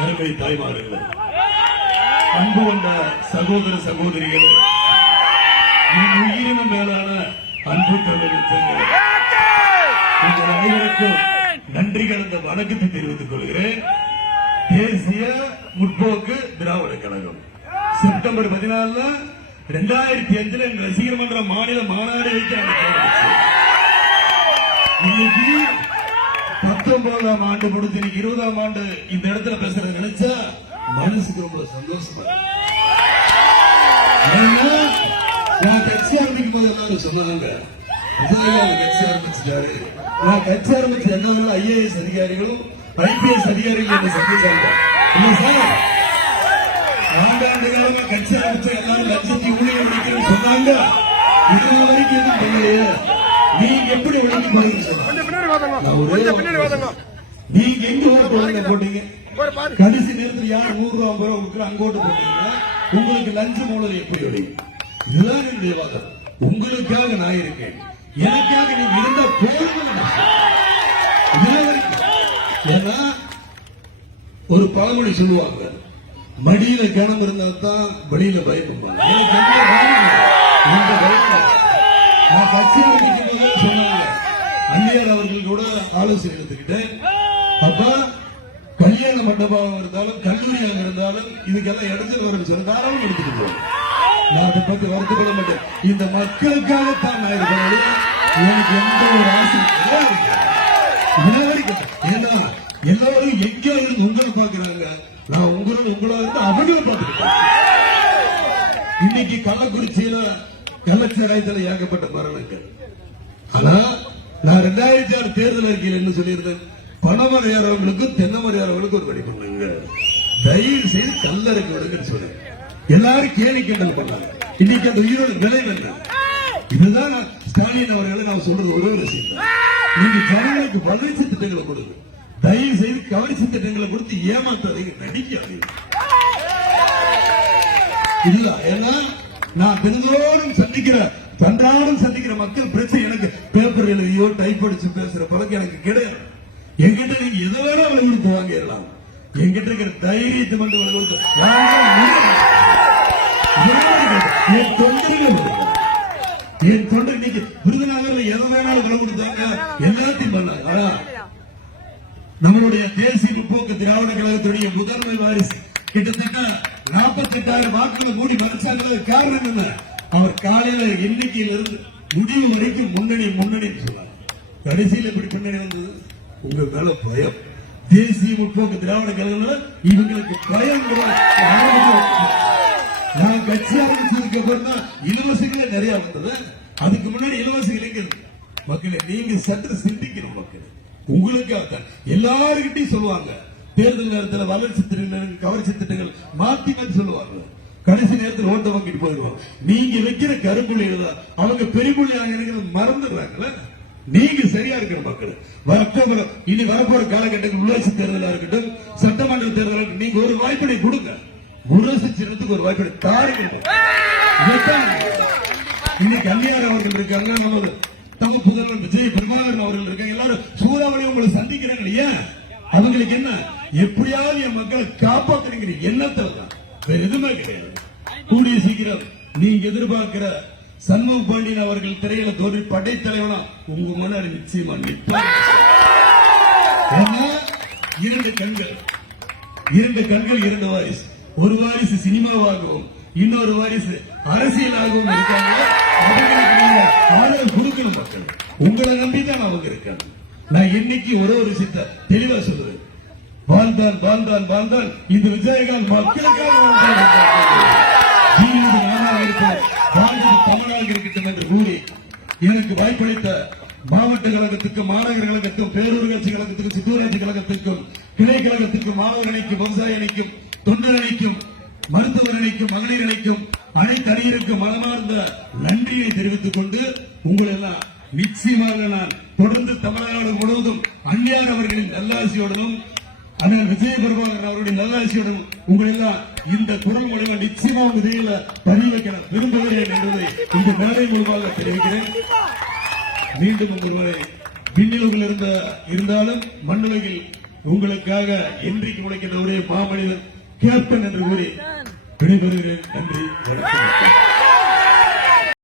அருமை தாய்மார்களே அன்பு கொண்ட சகோதர சகோதரிகளே என் உயிரினும் மேலான அன்பு தமிழகத்திலே உங்கள் அனைவருக்கும் நன்றி கலந்த வணக்கத்தை தெரிவித்துக் கொள்கிறேன். தேசிய முற்போக்கு திராவிட கழகம். செப்டம்பர் பதினாலுல ரெண்டாயிரத்தி அஞ்சுல எங்க ரசிகர் மன்ற மாநில மாநாடு வைத்து இன்னைக்கு பத்தொன்பதாம் ஆண்டு முடிஞ்சு இன்னைக்கு இருபதாம் ஆண்டு இந்த இடத்துல பேசுறது நினைச்சா மனசுக்கு ரொம்ப சந்தோஷமா நான் கட்சி ஆரம்பிக்கும் போது எல்லாரும் சொன்னதுங்க. கட்சி ஆரம்பிச்சுட்டாரு நான் கட்சி ஆரம்பிச்ச என்ன ஐஏஎஸ் அதிகாரிகளும் ஐபிஎஸ் அதிகாரிகள் என்ன சந்திச்சாங்க. இல்ல சார்? நான்காண்டு காலமே கட்சி ஆரம்பிச்ச பின்னாடி வார்த்தை வாதங்க நீங்க எங்க ஓட்டு போட்டீங்க. கடைசி நேரத்தில் யார் நூறு ரூபாய் ஐம்பது ரூபாய் கொடுக்குற அங்க ஓட்டு போட்டீங்க உங்களுக்கு லஞ்ச மூலம் எப்படி வரும் இதுதான் என்னுடைய வாதம். உங்களுக்காக நான் இருக்கேன். எனக்காக நீங்க இருந்தா போதும்? ஏன்னா ஒரு பழமொழி சொல்லுவாங்க மடியில கிணம் இருந்தா தான் வெளியில பயப்படுவாங்க சொன்னாங்க. அவர்கள் கூட ஆலோசனை எடுத்துக்கிட்டேன். அப்ப கல்யாண மண்டபம் இருந்தாலும் கல்லூரியாக இருந்தாலும் இதுக்கெல்லாம் இடத்துல வரும் சொல்ல எடுத்துட்டு நான் அதை பத்தி வருத்தப்பட மாட்டேன். இந்த மக்களுக்காகத்தான் நான் எனக்கு எந்த ஒரு ஆசை ஏன்னா எல்லாரும் எங்கேயோ இருந்து உங்களை பாக்குறாங்க நான் உங்களும் உங்களா இருந்து அவங்களும் பார்த்துக்கிட்டேன். இன்னைக்கு கள்ளக்குறிச்சியில கள்ளச்சாராயத்தில் ஏகப்பட்ட மரணங்கள். ஆனா நான் ரெண்டாயிரத்தி ஆறு தேர்தல் அறிக்கையில் என்ன சொல்லியிருந்தேன்? பணமரம் ஏறவங்களுக்கும் ஒரு வழி பண்ணுங்க தயவு செய்து கல்லறைக்கு விடுங்கன்னு எல்லாரும் கேலி கிண்டல் பண்ணாங்க. இன்னைக்கு அந்த உயிரோட விலை என்ன? இதுதான் நான் ஸ்டாலின் அவர்களை நான் சொல்றது ஒரே ஒரு விஷயம். நீங்க ஜனங்களுக்கு வளர்ச்சி திட்டங்களை கொடுங்க. தயவு செய்து கவர்ச்சி திட்டங்களை கொடுத்து ஏமாத்தாதீங்க. நடிக்காதீங்க. இல்ல ஏன்னா நான் தினந்தோறும் சந்திக்கிற தன்றாடம் சந்திக்கிற மக்கள் பிரச்சனை எனக்கு பேப்பர் எழுதியோ டைப் அடிச்சு பேசுற பழக்கம் எனக்கு கிடையாது. என்கிட்ட நீங்க எதை வேணா விலை வாங்கிடலாம். என்கிட்ட இருக்கிற தைரியத்தை மட்டும் விலை என் தொண்டர்கள் என் தொண்டர் நீங்க விருதுநகர்ல எதை வேணாலும் விலை கொடுத்தாங்க எல்லாத்தையும் பண்ணாங்க. ஆனா நம்மளுடைய தேசிய முற்போக்கு திராவிட கழகத்துடைய முதன்மை வாரிசு கிட்டத்தட்ட நாற்பத்தி எட்டாயிரம் வாக்குகளை மூடி மறைச்சாங்க காரணம் என்ன? அவர் காலையில எண்ணிக்கையில இருந்து முடிவு வரைக்கும் முன்னணி முன்னணி சொன்னார். கடைசியில் எப்படி பின்னணி வந்தது? உங்க மேல பயம். தேசிய முற்போக்கு திராவிட கழகங்கள இவங்களுக்கு பயம் நான் கட்சி ஆரம்பிச்சதுக்கு அப்புறம் தான் இலவசங்களே நிறைய வந்தது. அதுக்கு முன்னாடி இலவசங்கள் எங்க மக்களை நீங்க சற்று சிந்திக்கணும் மக்கள். உங்களுக்காக எல்லாருக்கிட்டையும் சொல்லுவாங்க. தேர்தல் நேரத்தில் வளர்ச்சி திட்டங்கள் கவர்ச்சி திட்டங்கள் மாத்தி மாத்தி சொல்லுவாங்க. கடைசி நேரத்தில் ஓட்ட வாங்கிட்டு போயிடுவோம் நீங்க வைக்கிற கரும்புள்ளியில தான் அவங்க பெருமொழி இருக்கிறது மறந்துடுறாங்கல்ல? நீங்க சரியா இருக்கிற மக்கள். வரப்போகிற இனி வரப்போற காலகட்டத்தில் உள்ளாட்சி தேர்தலா இருக்கட்டும் சட்டமன்ற தேர்தலா இருக்கட்டும் நீங்க ஒரு வாய்ப்பினை கொடுங்க. முரசு சின்னத்துக்கு ஒரு வாய்ப்பு தாருங்க. இன்னைக்கு அந்நியார் அவர்கள் இருக்காங்க நமது தங்க புதல்வர் விஜய் பிரபாகரன் அவர்கள் இருக்காங்க. எல்லாரும் சூறாவளி உங்களை சந்திக்கிறாங்க இல்லையா? அவங்களுக்கு என்ன? எப்படியாவது என் மக்களை காப்பாத்துறீங்க. எண்ணத்தில் தான் வேற எதுவுமே கிடையாது. கூடிய சீக்கிரம் நீங்க எதிர்பார்க்கிற சண்முக பாண்டியன் அவர்கள் திரையில தோன்றி படைத்தலைவனா உங்க மன நிச்சயமா இரண்டு கண்கள். இரண்டு கண்கள் இரண்டு வாரிசு. ஒரு வாரிசு சினிமாவாகவும் இன்னொரு வாரிசு அரசியலாகவும் இருக்காங்க. கொடுக்கணும் மக்கள். உங்களை நம்பி தான் அவங்க இருக்காங்க. நான் என்னைக்கு ஒரு ஒரு விஷயத்தை தெளிவா சொல்றேன். வாழ்ந்தான் வாழ்ந்தான் வாழ்ந்தான். இந்த விஜயகாந்த் மக்களுக்காக வாழ்ந்தான் ஜீவிதம் நானாக இருப்போம் வாழ்ந்தது தமிழாக இருக்கட்டும் என்று கூறி எனக்கு வாய்ப்பளித்த மாவட்ட கழகத்துக்கும் மாநகர கழகத்துக்கும் பேரூராட்சி கழகத்துக்கும் சித்தூராட்சி கழகத்துக்கும் கிளை கழகத்துக்கும் மாணவர் அணிக்கும் விவசாய அணிக்கும் தொண்டர் அணிக்கும் மருத்துவர் அணிக்கும் மகளிர் அணிக்கும் அனைத்து அணியிற்கும் மனமார்ந்த நன்றியை தெரிவித்துக் கொண்டு உங்களை எல்லாம் நிச்சயமாக நான் தொடர்ந்து தமிழ்நாடு முழுவதும் அந்நியார் அவர்களின் நல்லாசியுடனும் அண்ணன் விஜய பிரபாகரன் அவருடைய நல்லாசியுடனும் உங்களை எல்லாம் இந்த குரல் மூலமா நிச்சயமா உங்க இதையில பதிவு வைக்க விரும்புகிறேன் என்பதை இந்த மேடை மூலமாக தெரிவிக்கிறேன். மீண்டும் உங்களை விண்ணுலகில் இருந்த இருந்தாலும் மண்ணுலகில் உங்களுக்காக இன்றைக்கு உழைக்கின்ற ஒரே மாமனிதன் கேப்டன் என்று கூறி விடைபெறுகிறேன். நன்றி வணக்கம்.